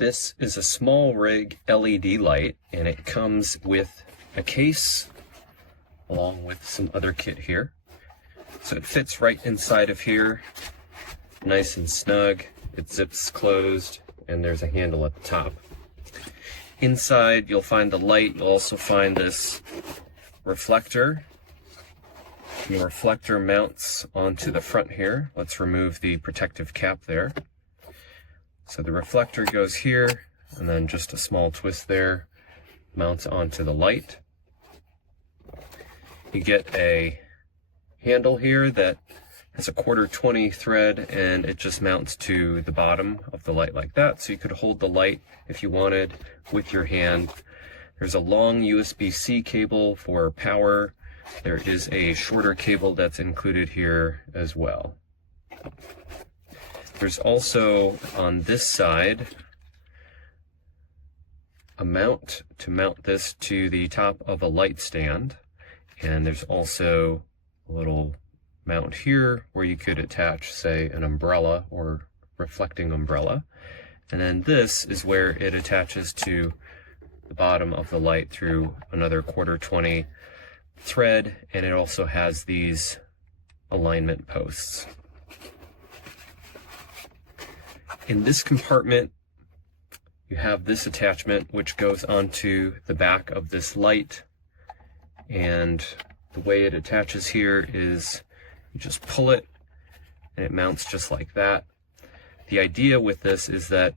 This is a SMALLRIG LED light, and it comes with a case along with some other kit here. So it fits right inside of here, nice and snug. It zips closed, and there's a handle at the top. Inside you'll find the light. You'll also find this reflector. The reflector mounts onto the front here. Let's remove the protective cap there. So the reflector goes here, and then just a small twist there mounts onto the light. You get a handle here that has a 1/4-20 thread, and it just mounts to the bottom of the light like that, so you could hold the light if you wanted with your hand. There's a long USB-C cable for power. There is a shorter cable that's included here as well. There's also on this side a mount to mount this to the top of a light stand, and there's also a little mount here where you could attach, say, an umbrella or reflecting umbrella. And then this is where it attaches to the bottom of the light through another 1/4-20 thread, and it also has these alignment posts. In this compartment, you have this attachment which goes onto the back of this light, and the way it attaches here is you just pull it and it mounts just like that. The idea with this is that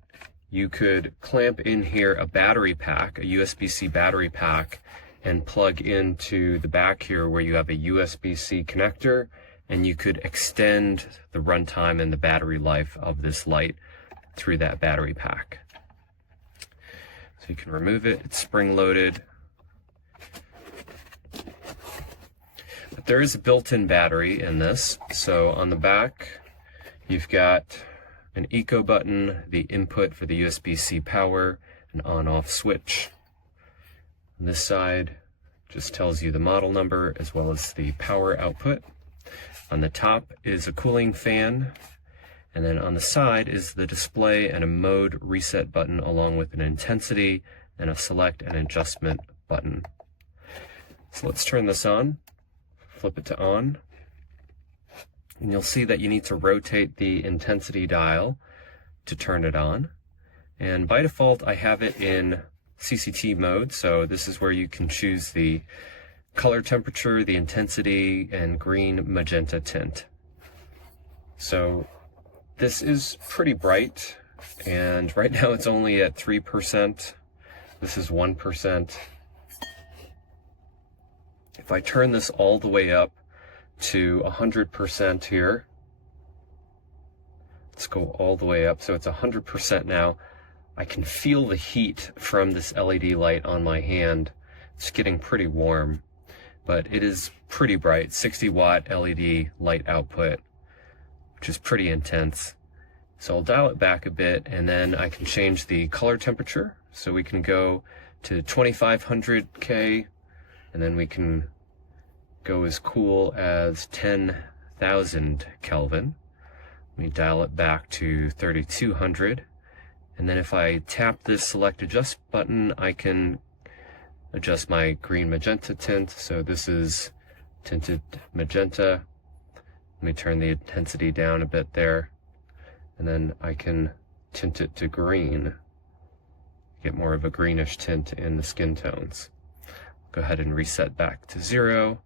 you could clamp in here a battery pack, a USB-C battery pack, and plug into the back here where you have a USB-C connector, and you could extend the runtime and the battery life of this light through that battery pack. So you can remove it, it's spring-loaded. But there is a built-in battery in this. So on the back, you've got an eco button, the input for the USB-C power, an on-off switch. On this side, just tells you the model number as well as the power output. On the top is a cooling fan, and then on the side is the display and a mode reset button along with an intensity and a select and adjustment button. So let's turn this on, flip it to on, and you'll see that you need to rotate the intensity dial to turn it on. And by default, I have it in CCT mode, so this is where you can choose the color temperature, the intensity, and green magenta tint. So this is pretty bright, and right now it's only at 3%. This is 1%. If I turn this all the way up to 100% here, let's go all the way up, so it's 100% now. I can feel the heat from this LED light on my hand. It's getting pretty warm, but it is pretty bright. 60-watt LED light output, which is pretty intense. So I'll dial it back a bit, and then I can change the color temperature. So we can go to 2500K, and then we can go as cool as 10,000 Kelvin. Let me dial it back to 3200. And then if I tap this select adjust button, I can adjust my green magenta tint. So this is tinted magenta. Let me turn the intensity down a bit there, and then I can tint it to green, get more of a greenish tint in the skin tones. Go ahead and reset back to 0.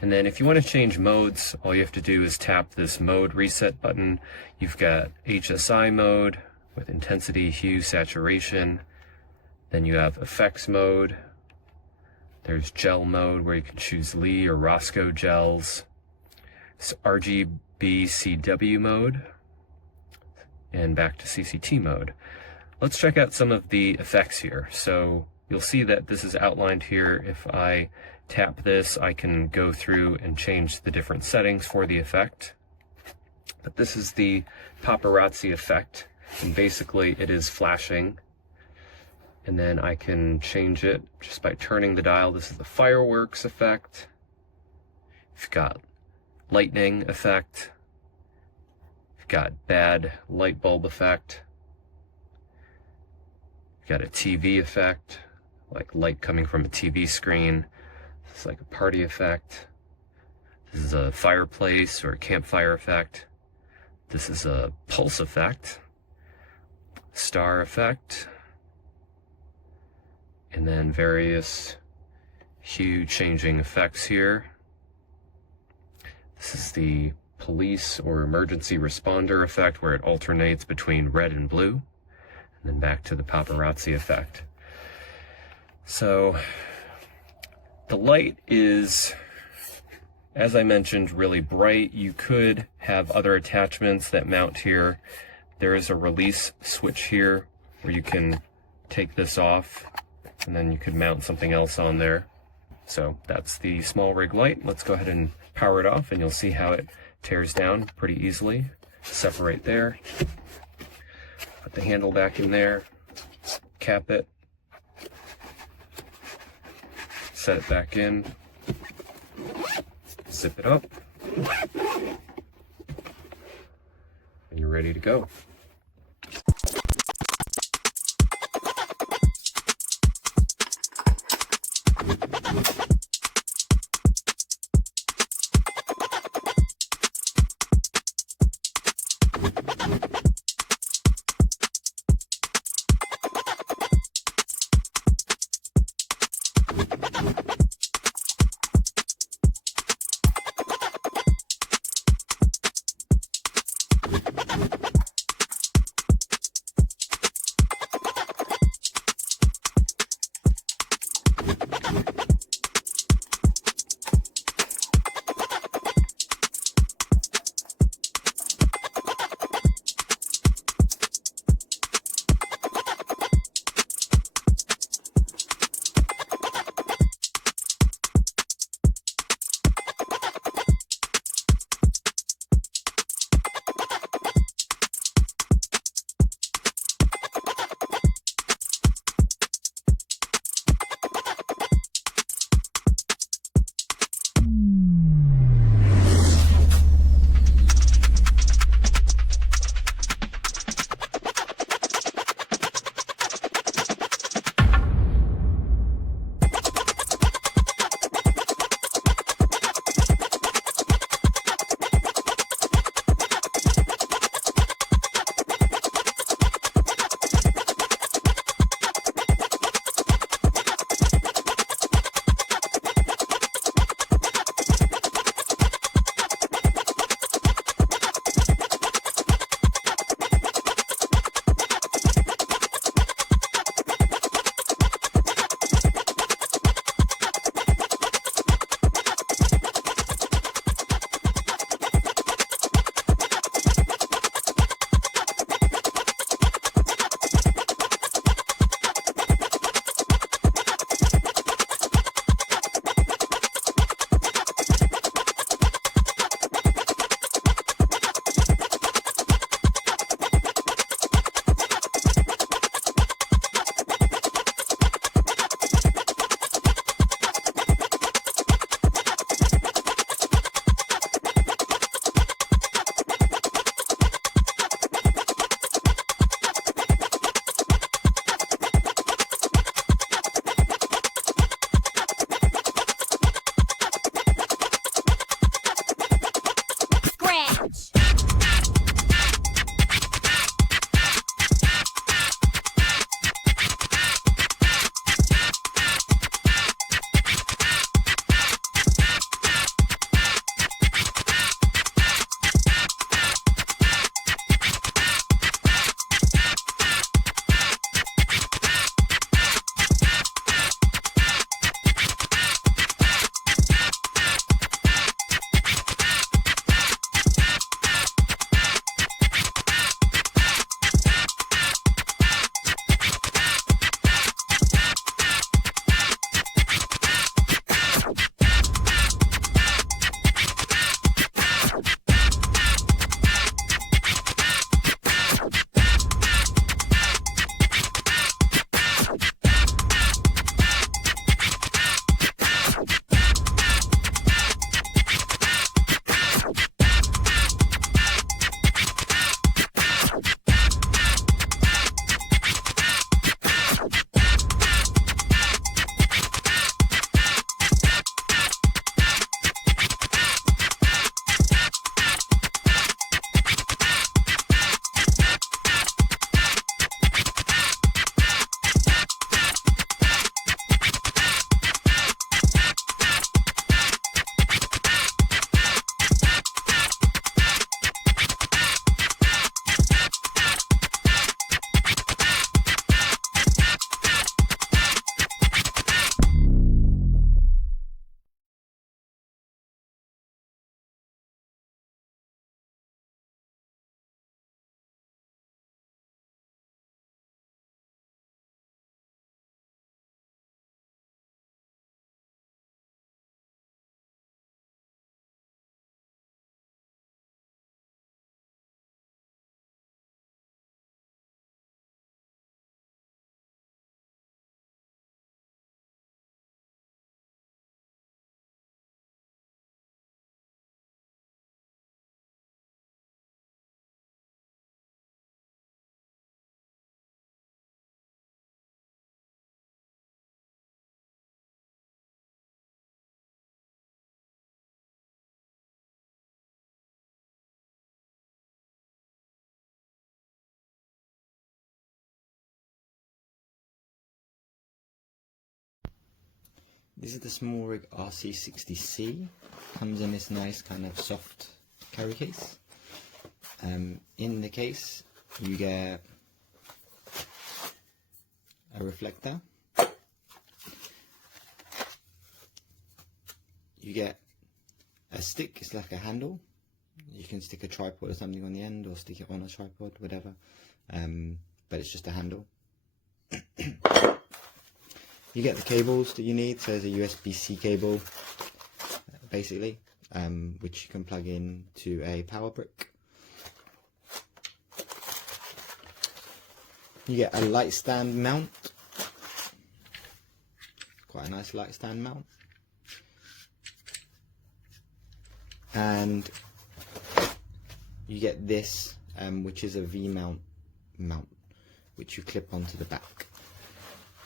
And then if you want to change modes, all you have to do is tap this mode reset button. You've got HSI mode with intensity, hue, saturation. Then you have effects mode. There's gel mode where you can choose Lee or Roscoe gels. It's RGB CW mode, and back to CCT mode. Let's check out some of the effects here. So you'll see that this is outlined here. If I tap this, I can go through and change the different settings for the effect. But this is the paparazzi effect, and basically it is flashing. And then I can change it just by turning the dial. This is the fireworks effect. You've got lightning effect. You've got bad light bulb effect. Got a TV effect, like light coming from a TV screen. It's like a party effect. This is a fireplace or a campfire effect. This is a pulse effect, star effect, and then various hue changing effects here. This is the police or emergency responder effect, where it alternates between red and blue, and then back to the paparazzi effect. So the light is, as I mentioned, really bright. You could have other attachments that mount here. There is a release switch here where you can take this off, and then you could mount something else on there. So that's the SMALLRIG light. Let's go ahead and power it off, and you'll see how it tears down pretty easily. Separate there. Put the handle back in there. Cap it. Set it back in. Zip it up. And you're ready to go. This is the SMALLRIG RC60C. Comes in this nice kind of soft carry case. In the case you get a reflector, you get a stick, it's like a handle. You can stick a tripod or something on the end, or stick it on a tripod, whatever, but it's just a handle. You get the cables that you need, so there's a USB-C cable basically, which you can plug in to a power brick. You get a light stand mount, quite a nice light stand mount, and you get this, which is a V-mount which you clip onto the back.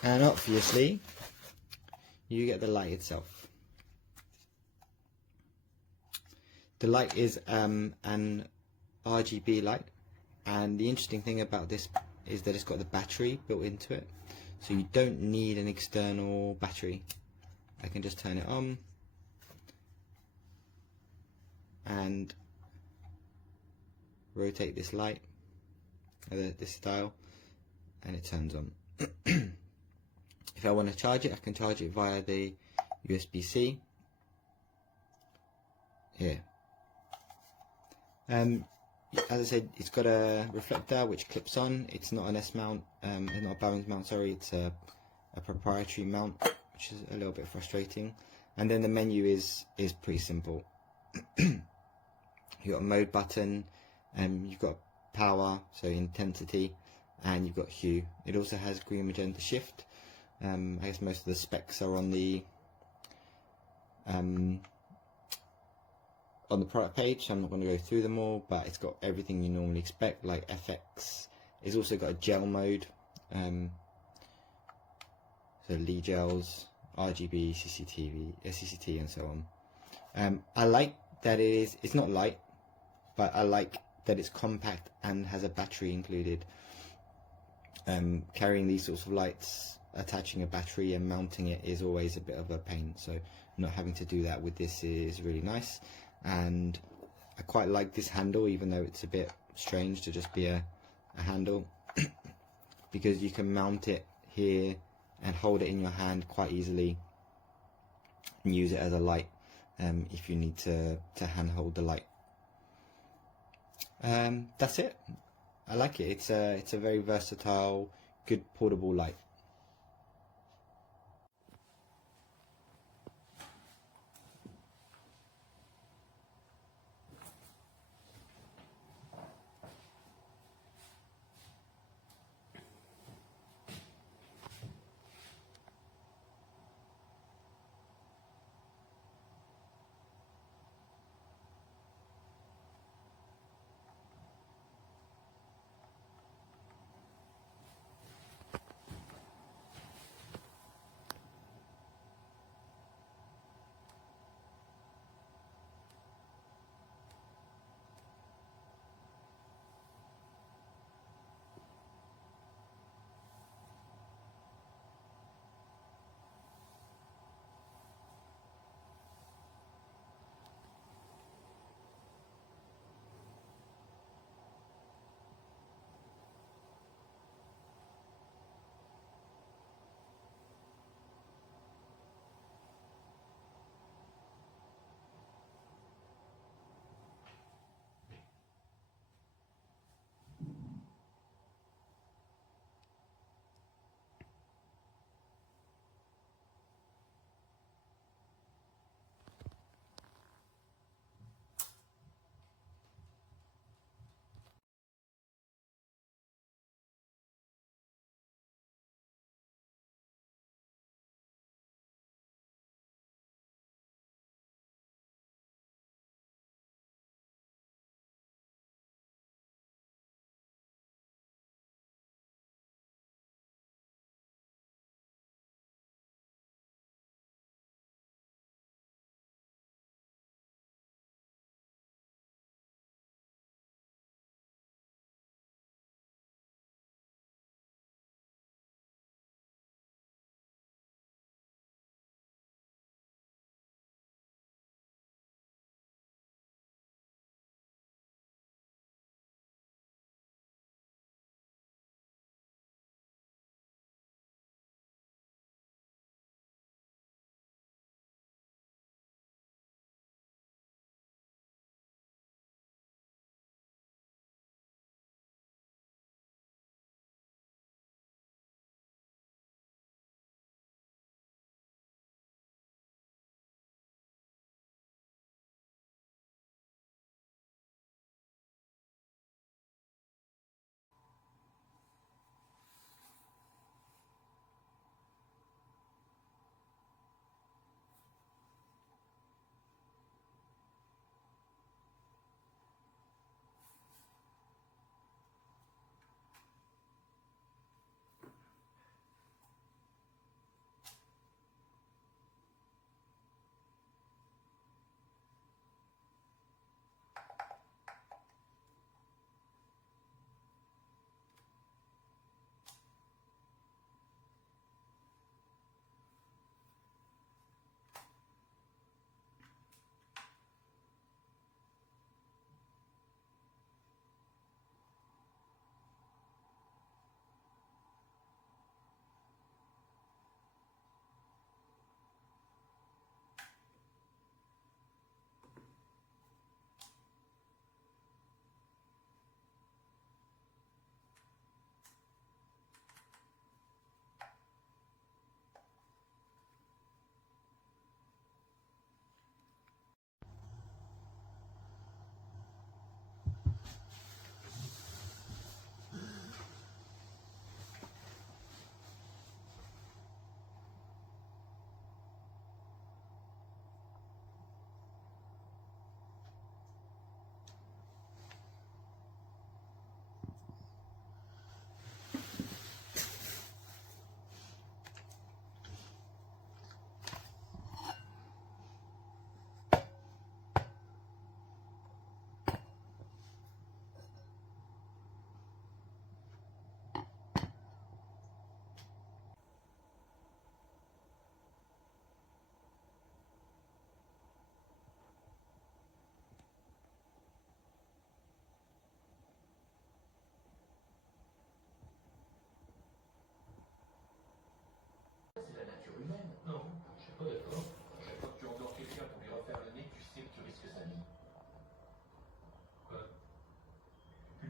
And obviously you get the light itself. The light is an RGB light, and the interesting thing about this is that it's got the battery built into it, so you don't need an external battery. I can just turn it on and rotate this light, this dial, and it turns on. If I want to charge it, I can charge it via the USB-C here. As I said, it's got a reflector which clips on. It's not an S mount, it's not a Bowens mount, sorry, it's a proprietary mount, which is a little bit frustrating. And then the menu is pretty simple. You've got a mode button, you've got power, so intensity, and you've got hue. It also has green, magenta, shift. I guess most of the specs are on the product page, so I'm not going to go through them all, but it's got everything you normally expect, like FX. It's also got a gel mode, so Lee gels, RGB, CCT, and so on. I like that it's not light, but I like that it's compact and has a battery included. Carrying these sorts of lights, attaching a battery and mounting it is always a bit of a pain, so not having to do that with this is really nice. And I quite like this handle, even though it's a bit strange to just be a handle, because you can mount it here and hold it in your hand quite easily and use it as a light if you need to hand hold the light. That's it. I like it. It's a very versatile, good portable light.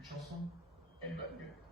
chanson, elle va mieux.